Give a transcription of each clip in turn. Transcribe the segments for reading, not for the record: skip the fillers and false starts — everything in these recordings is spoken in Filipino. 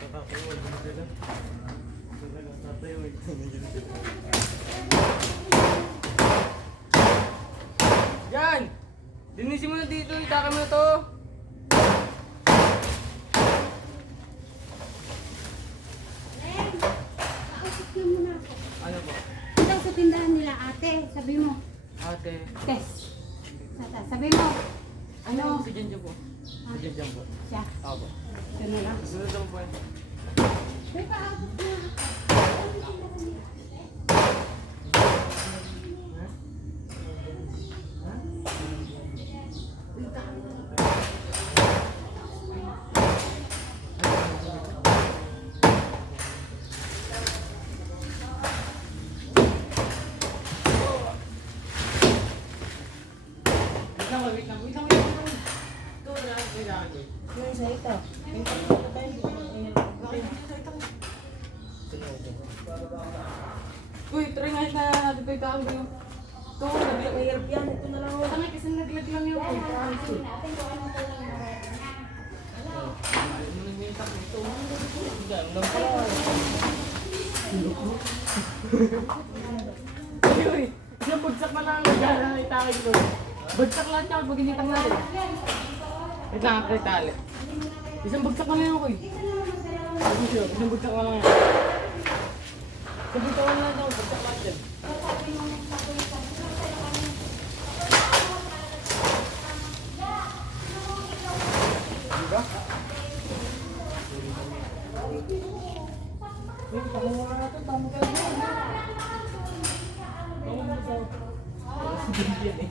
Yan! Linisin mo na dito, itaka mo na to. Kausapin mo na ako. Ano po? Ikaw sa tindahan nila, ate. Sabi mo. Ate. Tess. Sabi mo. Ano? Si Janjan po. Si Janjan po. Siya. Ako po. Ito na lang. Sunod lang po yan. May paabot na ako. Wait lang. Ito na, kailangan ko. Yung isa ito. Uy, try nga na natin pa itaka ko. Ito, naglag yan. Ito na lang. Tanga kasi naglag lang yung Natin kung anong kulang na rin. Uy, isang bagsak na lang ang itake ko. Bagsak lahat niya pag initang natin. Wait lang, tali. Isang bagsak na lang ako eh. Isang bagsak na lang yan. Isang bagsak na lang ako, bagsak lahat yan. Diba? Uy, pakuha na natin, tama ka na. Tama na sa... Sige yan eh.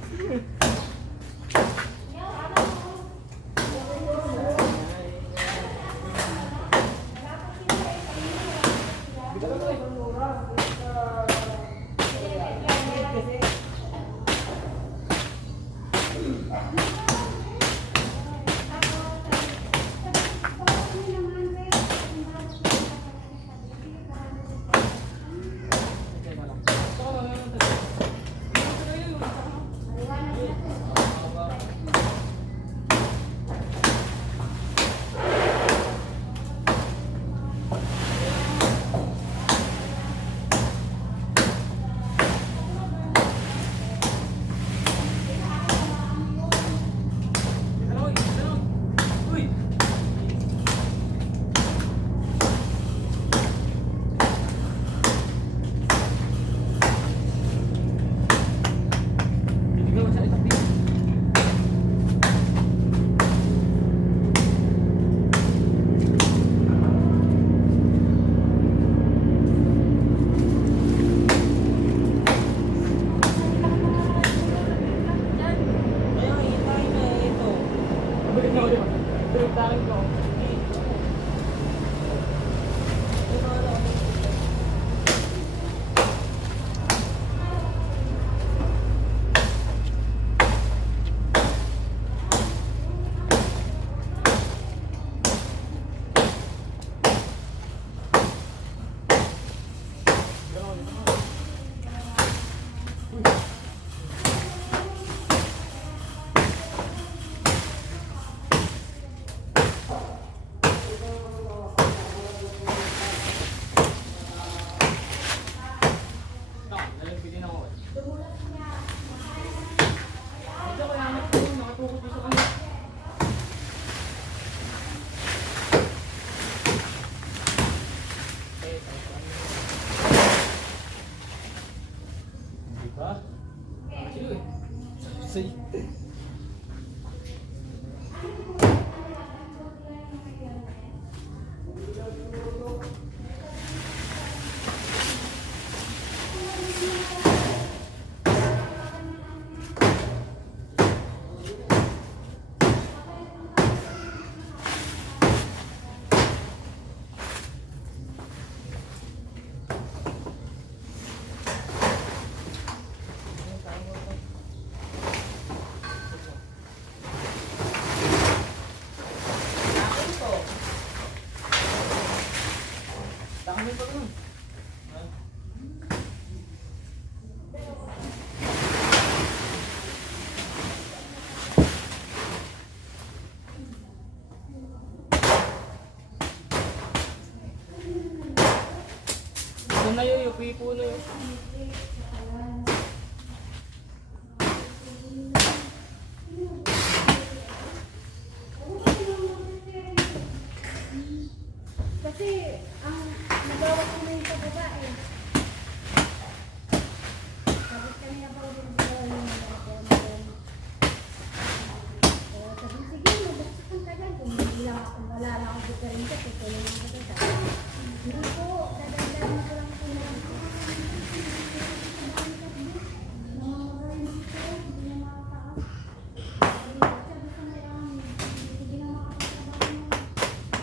na yun, pipo na yun. Kasi, ang nagawa ko na yung sa babae. Tapos kanina pa ako din nagawa yung sabi, sige, magbuksan ka dyan. Kung hindi lang ako, wala lang ako diferensya, tutulong ako sa hindi po, dadagdagan ko lang po na lang.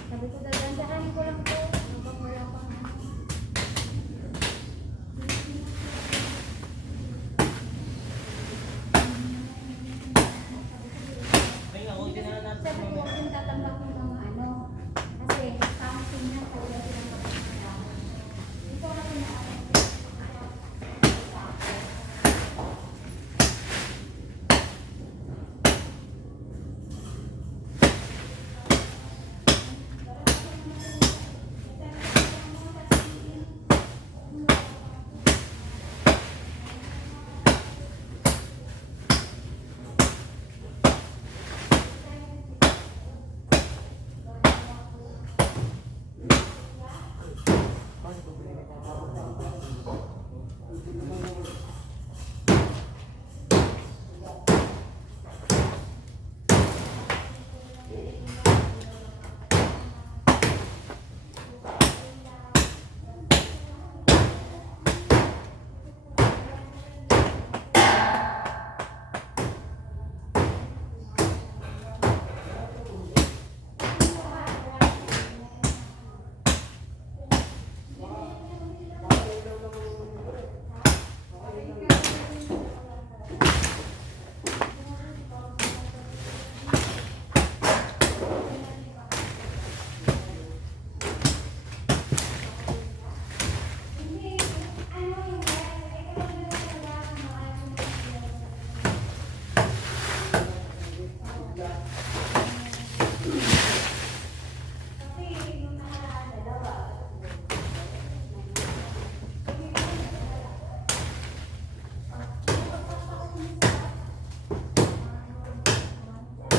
Sabi ko, dadagdagan ko lang po. Habang wala pang sabi ko, huwag yung tatanggap ng mga ano. Kasi, something na talaga silang kapag-alaman. Ito na pinaalam.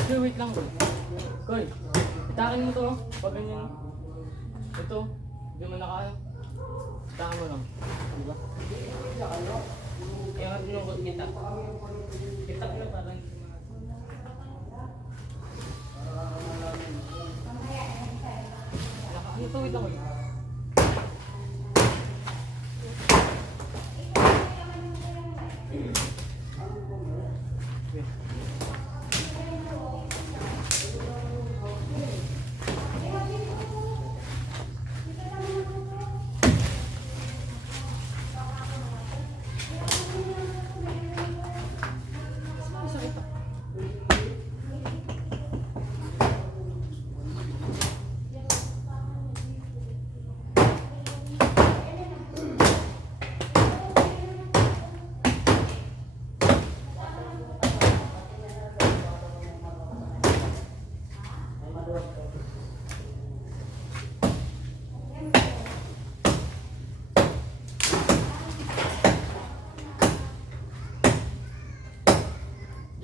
Koy, wait lang. Koy, itakin mo to. Pag ganyan. Ito, hindi mo nakaya. Itakin mo lang. Diba? Iangat mo yung itak. Itak mo parang hindi mo ano to, wait lang ko.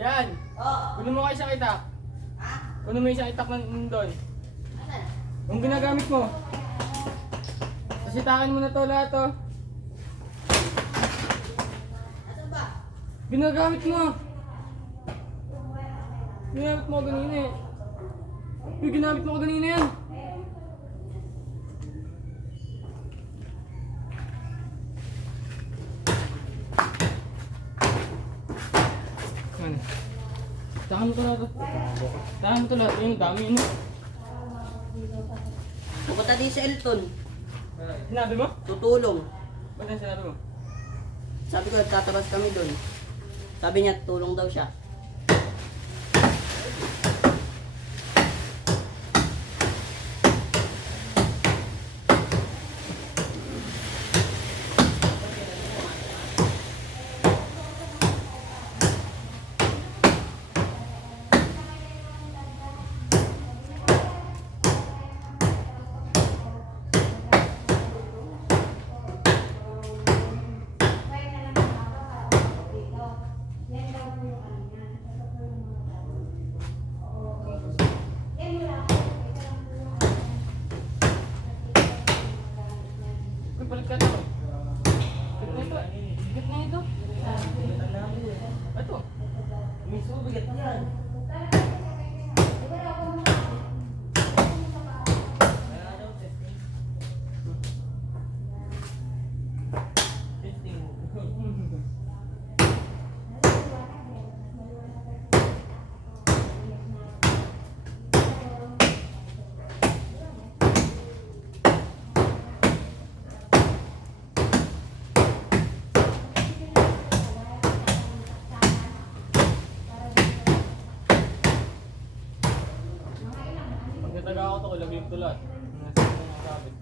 Yan! Kunin mo kayo isang itak. Kunin mo isang itak doon. Kung ginagamit mo. Tapos itakin mo na to lahat to. Ginagamit mo. Ginamit mo kanina eh. Yung ginamit mo kanina yan. Ano? Tahan mo to lahat. Tahan mo to lahat. Yung dami yun. Pupunta din sa Elton. Sinabi mo? Tutulong. Ba't yung sinabi mo? Sabi ko, tatabas kami doon. Sabi niya, tulong daw siya. nagtaga ako to, lagay ko lahat. Nasa ko ng rabbit.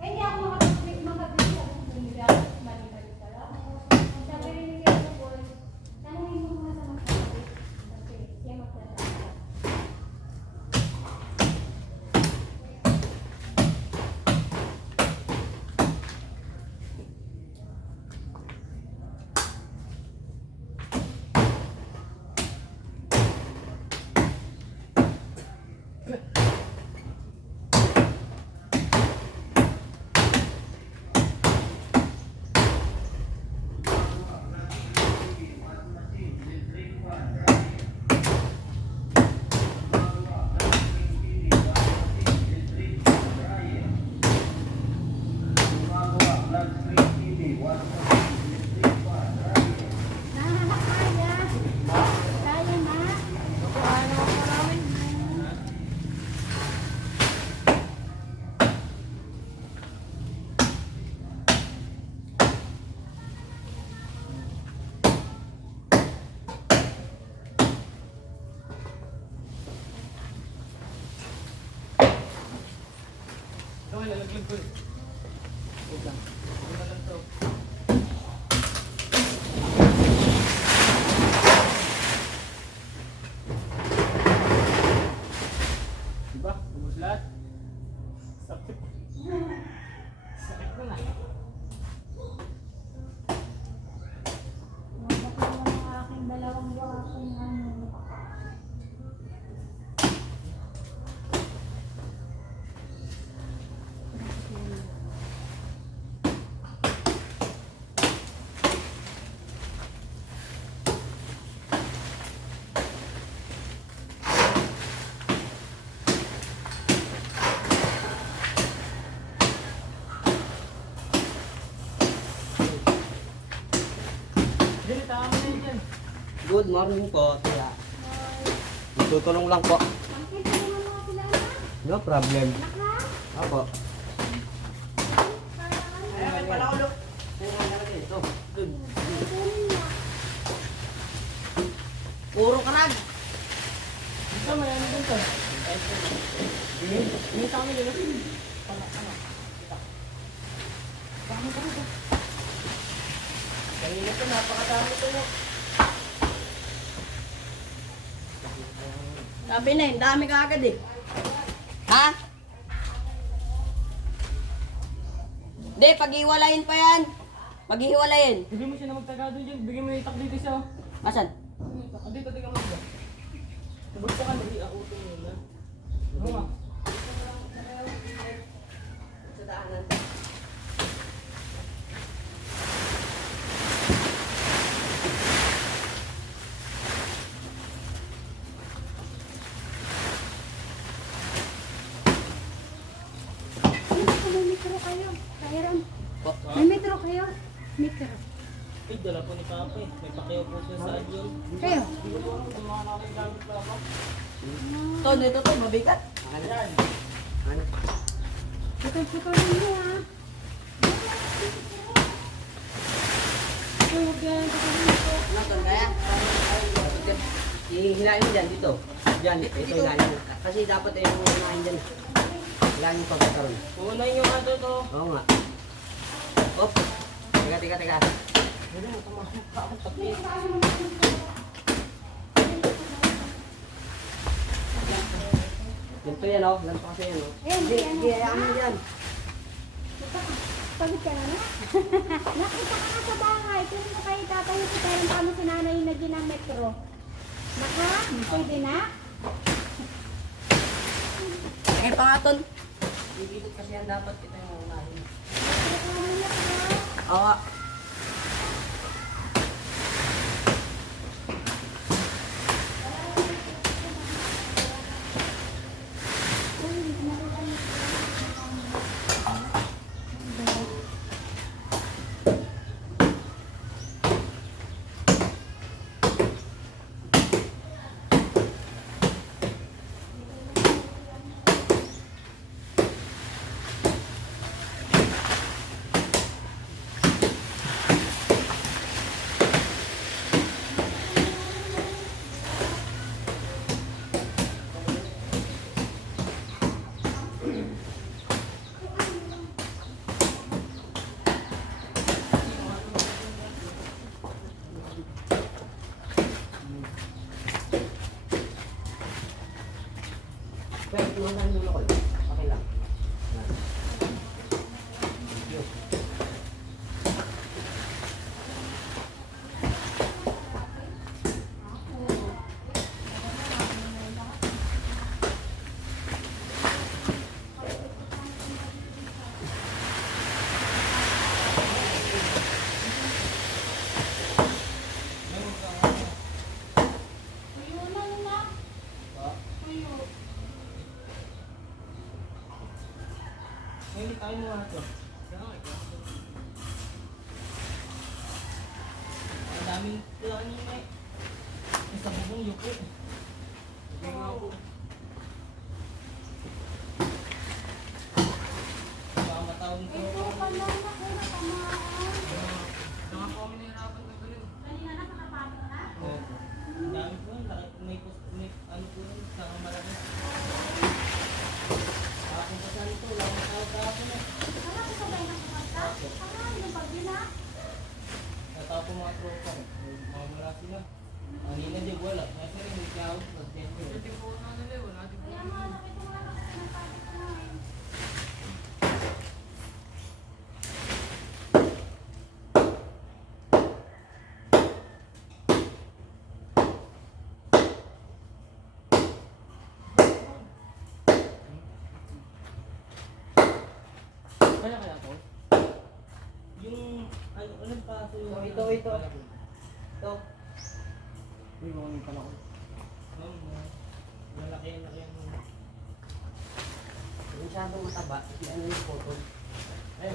Hindi ako makapag-bili ako kung bumibili balik-balik ka lang. Sabi rin ni Kuya Boy, tanungin mo muna sa magkakabit. Kasi siya magdadala. Kaya. Kaya na. Ito, lalaglag ko. Wait lang. Ito na lang to. Diba? Ubus lahat. Sakit. Sakit ko na. Nabak naman ang aking dalawang buwakong ano. Dili, tama na yun dyan. Good morning po, tiya. Tutulong lang po. Bakit ka naman mga kilala? No problem. Naka? Ako. Parang Ay, pala ulo. Ito. Good. Puro karag. Ito, may ano dun to. Hindi sa kami dito. Ano? Bakit? Kanina to, napakadami to mo. Sabi na, dami ka agad eh. Ha? Hindi, pag-iwalayin pa yan. Pag-iwalayin. Bigyan mo siya na magtaga doon dyan. Bigyan mo yung itak dito siya. Asan? Dito, tingnan mo dyan. Basta ka, hindi ako ito nila. Ano nga? Sa daanan. may metro kayo. Kaya rin. Po. May metro kayo. Metro. Eh, dala po ni Papa eh. May pakiyaw po siya sa adyon. Kayo. Hindi ko po alam kung mga nakakamit Papa. To, dito to, mabigat. Ano yan? Ano? Putol-putol ninyo ha. Huwag yan. Nasaan kaya? Hihilain mo dyan, dito. Dyan, ito hilain mo. Kasi dapat yung unahin dyan. Wala yung pagkakaroon. Uunahin yung ato to. Oo nga. Op. Teka. Wala, tumakot pa ako pati. Ganito yan oh. Ganito kasi yan oh. Ayan, Hindi, hayaan mo yan. Pagod ka na na? Nakita ka nga sa bahay. Kung mo kayo tatayo si Karen paano si nanay na ginang-metro. Naka, pwede na? Eh, pangaton. Bibigit kasi yan dapat kita yung unahin. Oo nga. Pwede, tumasan muna ko. Okay lang. Yun. Tuyo na nila. Tuyo. Hindi tayo mo ato. Ang daming lang yun eh. May sabong yuko. Baka matawag ko. Ito pa lang ako na tamaan. Mga kami nahirapan ka ganun. Kanina na nakapasok na? Ang dami po yun. May ano po yun. Saka malaki. Ako pa saan ito. Wala akong tawag kahapon eh. Wala ko sabay na kumasta? Yung bagyo na? Natao po mga tropa ko. Mga wala sila. Kanina di wala. Kasi rin hindi ka out. Hindi po na nila. Wala din po. Kaya nga, nakita mo na kasi sinasabi ko na eh. Kaya to? Yung anong paso yung... Ito. Ito. Uy, mga pala ko. Malaki yan. Masyadong mataba. Ano yung photo? Ay,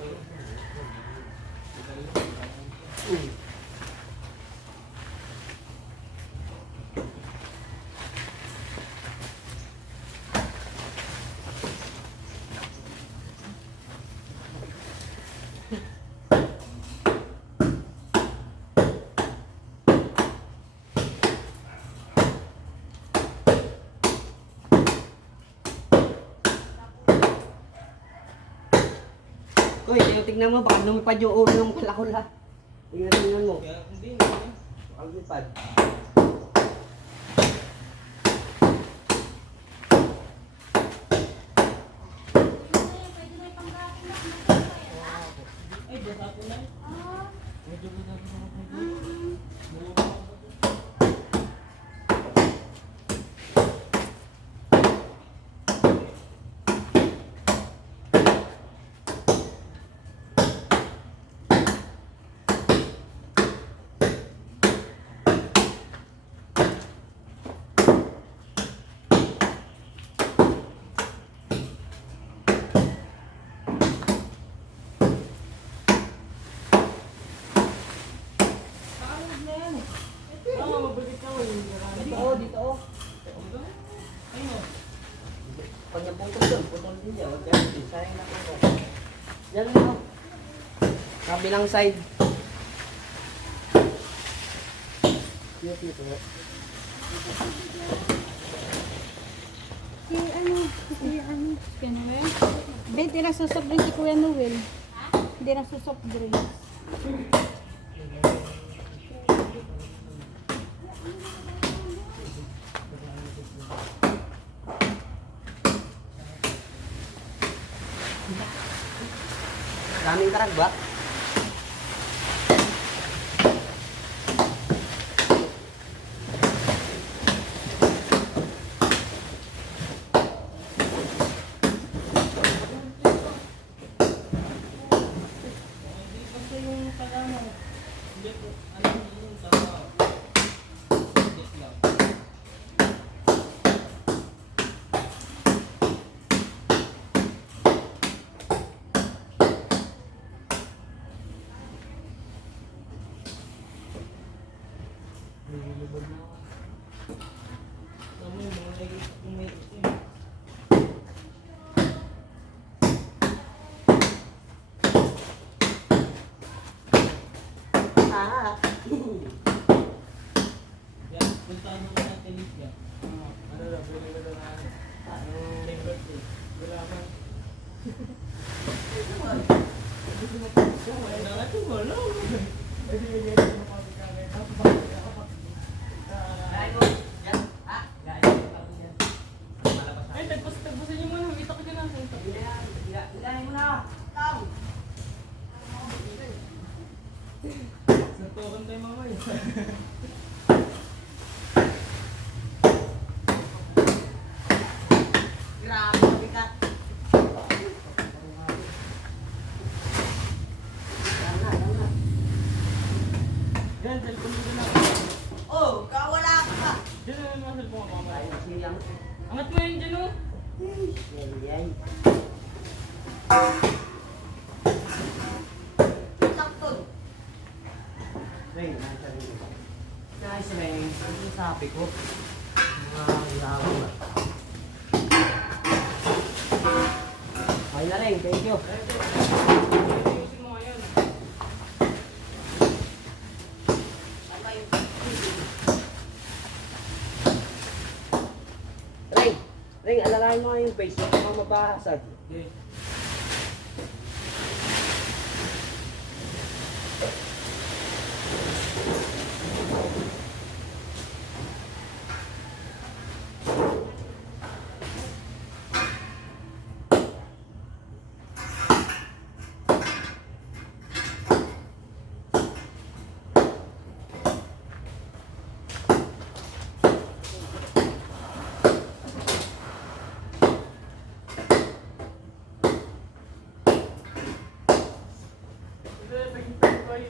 Uy, tingnan mo. Baka lumipad yung ulo ng palakula. Tingnan mo. kaya hindi. Baka lumipad. Pwede na yung panggating na. Ano ba yan, ha? Ay, basa po na. Ah. Medyo basa po na. Mm. Pakalog na yan eh. Oo, mabalik ka. Dito oh. Ayun o. Pag naputol doon, putol din niya. Huwag yan. Sayang na po. Yan na oh. Kabilang side. Dito. Si ano, Si ano, si Noel. Hindi na soft drink si Kuya Noel. Hindi na soft drink. Daming karagba. Ah. Ay, tagpusin niyo muna. Kita ko dyan ang sento. Ilahin mo na. Tao. Santukan tayo mamaya. Grabe, mabigat. Tama. Yan, cellphone ko dyan lang. Oh, kawala ka pa. Dyan na naman cellphone ko mamaya. Ay, siyang. Angat mo yun dyan, oh. Yan. Sakto. Ray, nice, Ray. Ano yung sabi ko? Ilaw. Okay na rin, thank you. Ayusin mo ngayon. Ring, alalahin mo nga yung face, huwag kang mabahasag. Okay.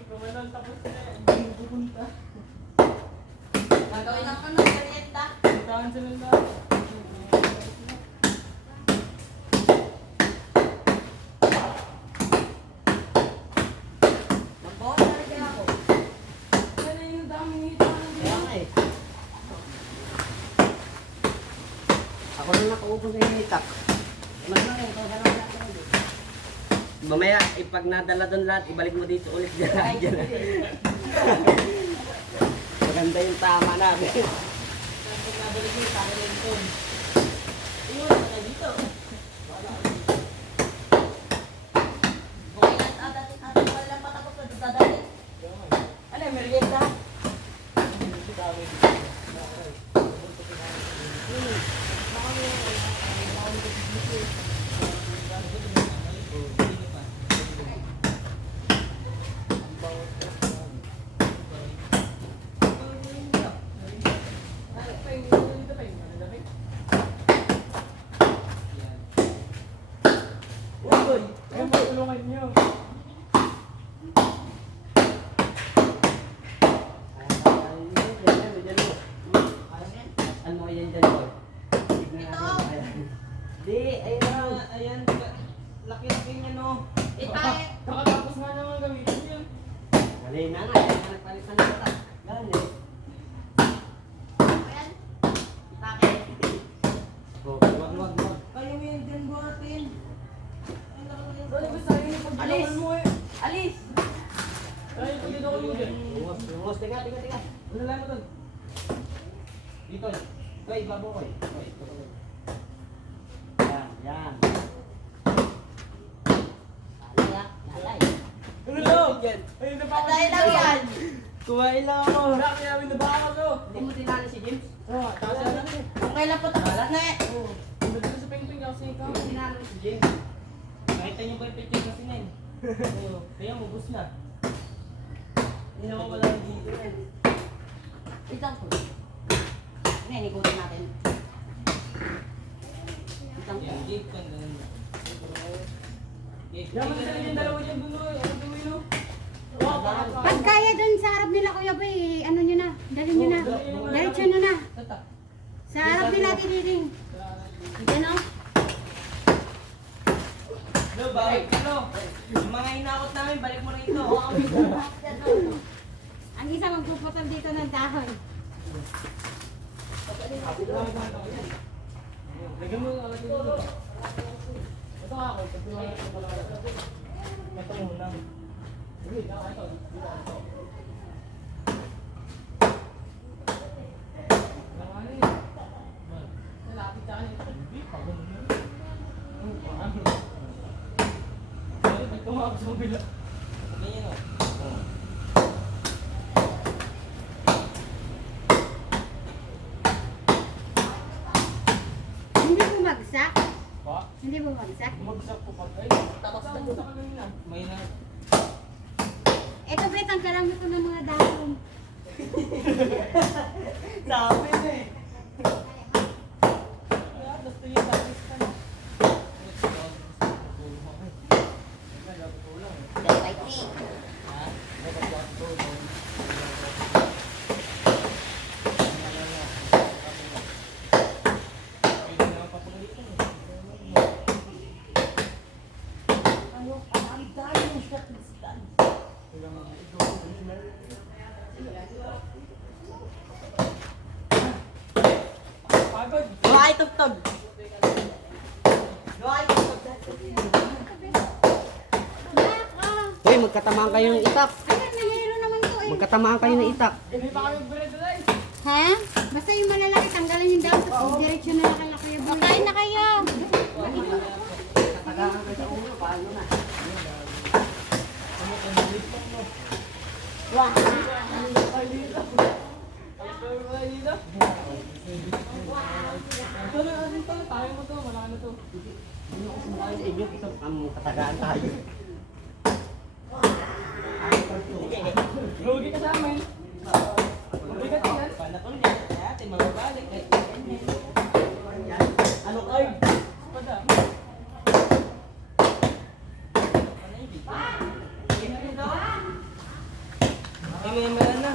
Kumanan tapos na yan. Hindi pupunta. Gagawin lang ko ng merienda. Puntahan sila lahat. Magbawa na rin kaya ako. Yan na yung daming hita. Kaya nga eh. Ako lang nakaupo sa hinitak. Maglanong, kaya lang ako. Mamaya, pag nadala doon lahat, ibalik mo dito ulit dyan. Maganda yung tama namin. Pag nabalik mo, sa akin yung phone. Iyon, wala dito. Ano, merienda? Ayun po, tulungan niyo. Ano mo yan dyan, boy? Di, ayun. Ayan, laki-laki niya, no? Nakatapos nga naman gamitin yun. Mali na nga, yan nga nagpalitan na ito. Ganyan. Oh, wag. Kaya mo yan dyan buhatin. Dali ba sa'yo yung pagdalawan mo eh? Alis! Kaya yung pagdalawan mo dyan. Lumos, tiga. Ano lang mo dun? Dito. Koy, babo koy. Koy. Yan. Ano daw? Ayun na ba ako? Dahil lang yan. Kumain lang ako. Dami namin na ba ako to? Hindi mo tinali si James? Oo, tapos ano na eh. Kung kailan po tapos na eh. Oo. Ang dito sa ping-ping kasi ikaw. Hindi mo tinali si James. Nakita niyo ba yung picture kasi na yun? Oo. Kaya mubos na. Hindi na wala yung dito. Itang po. Ngayon, ikutin natin. Itang po. Yan, Jake, kung ganun na. Jake, Yan, magsasabi yung dalawa dyan dun. Ano gawin no? Pag kaya dun sa harap nila Kuya Boy, ano nyo na, dalhin nyo na. Diretso nyo na. Tatak. Sa harap nila tiniling. Ano? No, balik ka no. Yung mga inakot namin, balik mo rito. Ang isa magpuputol dito ng dahon. Lagyan mo yung alat dito. Ito nga ako. Ito muna. Sige, ito. Ito. Nalapit ka kanina. Hindi, pagod na. Ay, nagtumawag sa mobile. Ganyan o. Hindi bumagsak. Pa? Hindi bumagsak. Bumagsak po pag. Ay, Tapos na. bumagsak ka kanina. May na. Ito bet, ang karami ko ng mga dahon. Sabi na eh. Kaya, gusto niya tapos ka na. Dahil tightly. Pagod. Gawa ay tugtog. Gawa ay tugtog. Uy, magkatamaan kayo ng itak. Ayan, nahiro naman to eh. Magkatamaan kayo ng itak. Hindi pa kami bread today. Ha? Basta yung malalaki, tanggalin yung dahon. Tapos diretso na lang kala Kuya Boy. Kain na kayo. Katagaan kayo sa ulo, paano na? Wow. Ito na natin to. Tayo mo to. Wala na to. Sa inyo, ang katagaan tayo. Lugi ka sa amin. Mabigat yan. Panatol niya, kaya atin mababalik. Ano kayo? Pada. May na.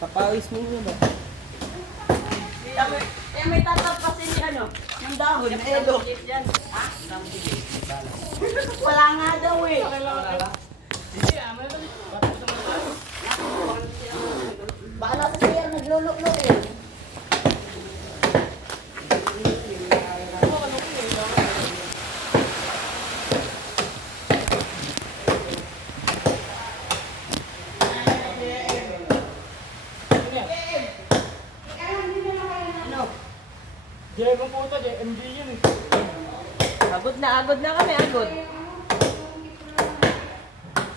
Papawis mo muna ba? Kaya may tatapasin ni ano, yung dahon. Elo. Wala nga daw eh. Hindi, amin na to. Batas naman tayo. Bahala sa siya, naglulok-lok eh. Ano? Diego puto, MD yun eh. Agod na kami, agod.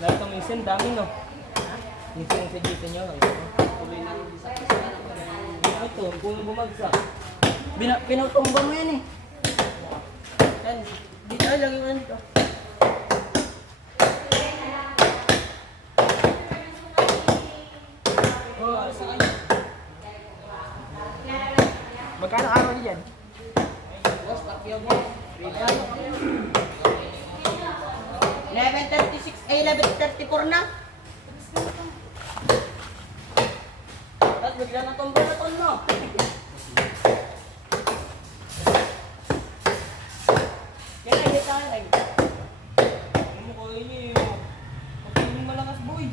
Lahat kami isin, dami no. Minsan yung sagitan nyo. Tuloy na yung isa. Ito, kung bumagsak. Pinutumba mo yan eh. Yan, dito ay lang yung ano to. Oh, sa kanya. Magkano araw niyan? Boss, takyaw mo. 11:36, 11:34 na. Tapos bigla na tumba na ton no. Kaya hindi tayo ay. Ano mo ko yun eh. Pagkiling malakas boy.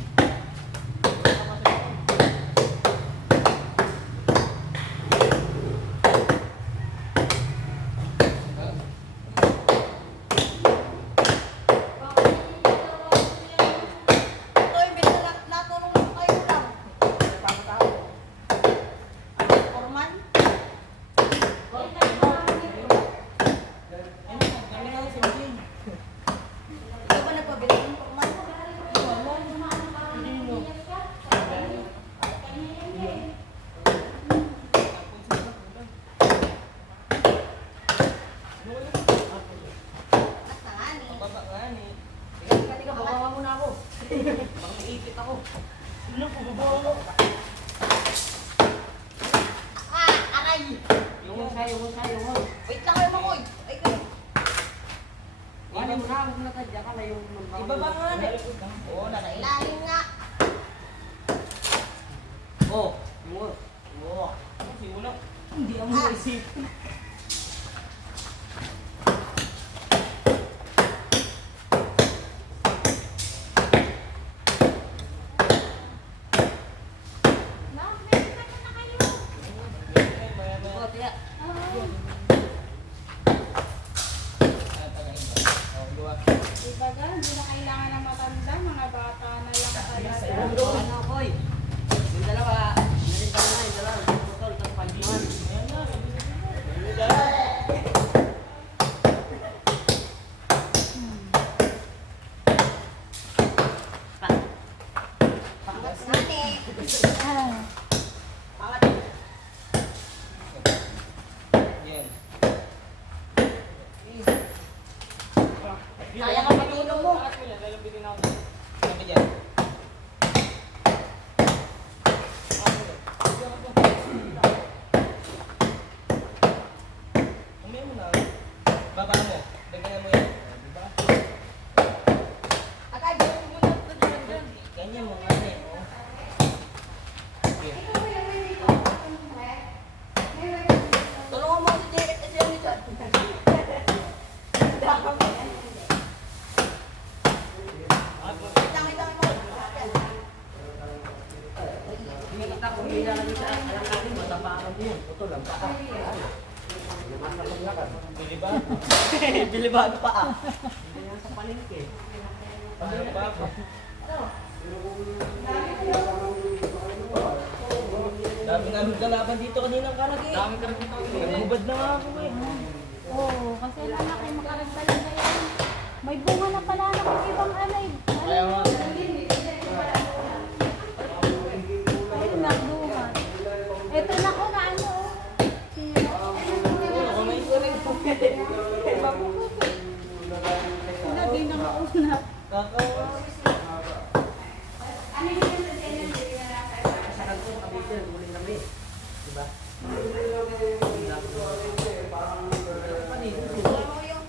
Ito yung binala natulong kayo lang. Forman? Baba nga ni. Teka, babawa muna ako. Baka may ipit ako. Ano po babawa? Yung sayo. Wait lang kayo, Makoy. Ay, kayo. Wala mo na, huwag na tadya ka na yung Ibaba nga ni. Oo, nakain. Ilalim nga. Oh, yung Oo. Kasi wala. hindi ako maisip. Ma'am, meron na kayo. Oh, tiya. Ibaga, hindi na kailangan ng matanda. Mga bata na lang talaga. Ano, Koy? Yung dalawa, nalita na yung dalawa. Yung putol, tapos pagdiman. Pangat natin. Yan. Kaya ka matulog mo. Sabi dyan. Umay mo na. Baba mo. Dagdagan mo yan. Diba? Agad, yung muna ito dyan. Ganyan mo nga eh. Oh. Okay. Ito mo yung may dito. May way dito. Tulungan mo si Derek kasi yan dyan. Hindi kita kung ilalagay sa alam natin, matapakan din. Putol, ang paka. Bili ba? Bilibado pa ah. Hindi yan sa palengke. Ano ba? Dami namin kalaban dito kaninang karagi. Dami ka rin dito. Naghubad na nga ako eh. Oo, kasi lang na kayo makaragdagan na yan. May bunga na pala na kung ibang alay. Kaya nga. Ayun, nagduha. Ito na ko na ano. Kamay ko rin. Lagi na mauna. Kakawa. Ano yung sa tendency na Sa kanto, kami din, muling kami. Diba?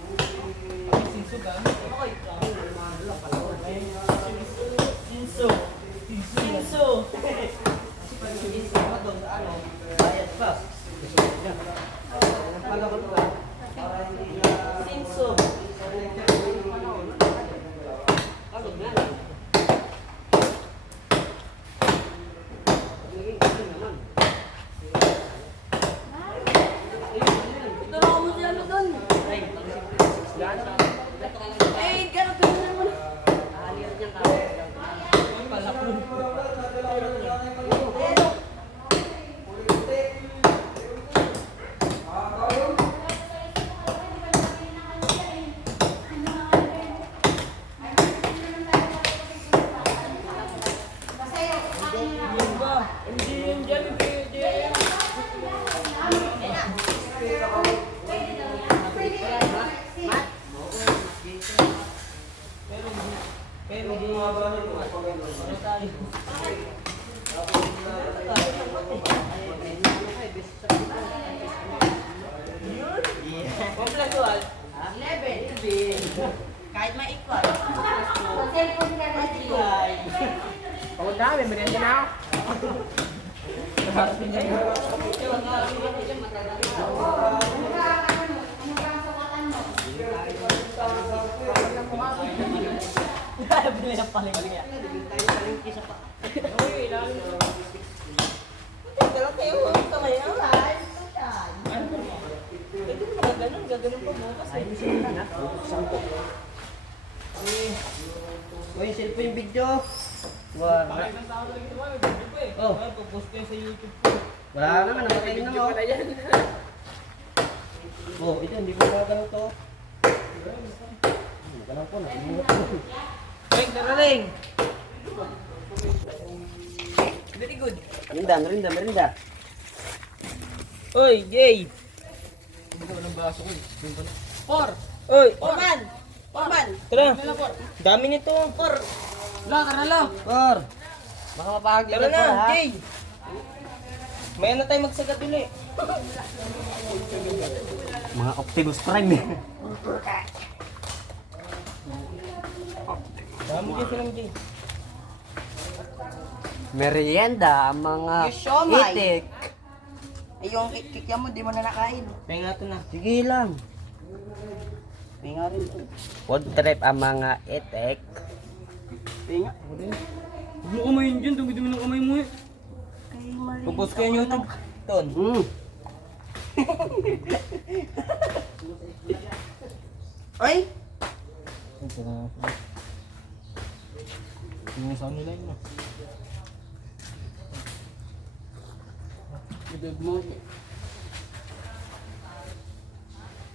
Sinso ka? Sinso. Sinso. Kasi pag hindi siya doon, ano, bayad pa. Ang panahon ka, para hindi na... Sinso. Pagod nga lang. Naging kasi naman. Tulungan mo si ano doon. Ay, Eh, gano'n ka naman. alir niya ka. Palakon. Yun ba? Hindi yun dyan. Pero hindi ano tayo? Kompletual. 11. Kahit may equal. Pagod na, may merienda na ako. Bili na paling niya. Pero kayo, kamay ang lahat. Pwede mo gaganon pa bukas. Ay, hindi siya na. Buksan ko. Uy, cellphone video. Wala. Isang tao na ito, may video pa eh. Oh. Pag-post ko yun sa YouTube ko. Wala naman, namatay na mo. Oh, ito, hindi ko magagalaw to. Magalaw po, nakimulat ko. Wait, naraling! Very good. Merinda. Oy, Jay! Hindi ko ng baso ko eh. Oy! Orman! Orman! Tara! Nila, por. Dami nito. Por! La, karala. Por! Baka mapahagli Tara ka por, na, ha? Jay! Maya na tayo magsagat ulit. Mga Optimus Prime eh. Dami dyan sila, Jay. Merienda, ang mga Yung siomay. itik. Ay, yung kikya mo, di mo na nakain. Pahinga to na. Sige lang. May nga rin. Food trip ang mga itik. May nga. Huwag mo kamayin dyan, dumi-dumi ng kamay mo eh. Kay Marie. Pupos ko yung YouTube. Ton. Ay! Yung sa nila yun. Ibig mo.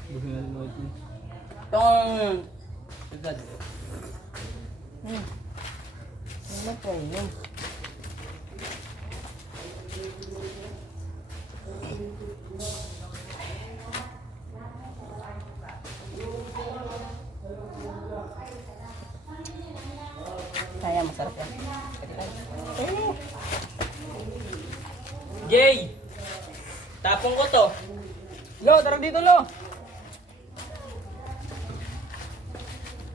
Buhingan mo ito. Tong! Agad. Ano po yun? Kaya masarap yan. Jay! Tapong ko to. Lo, tara dito, Lo.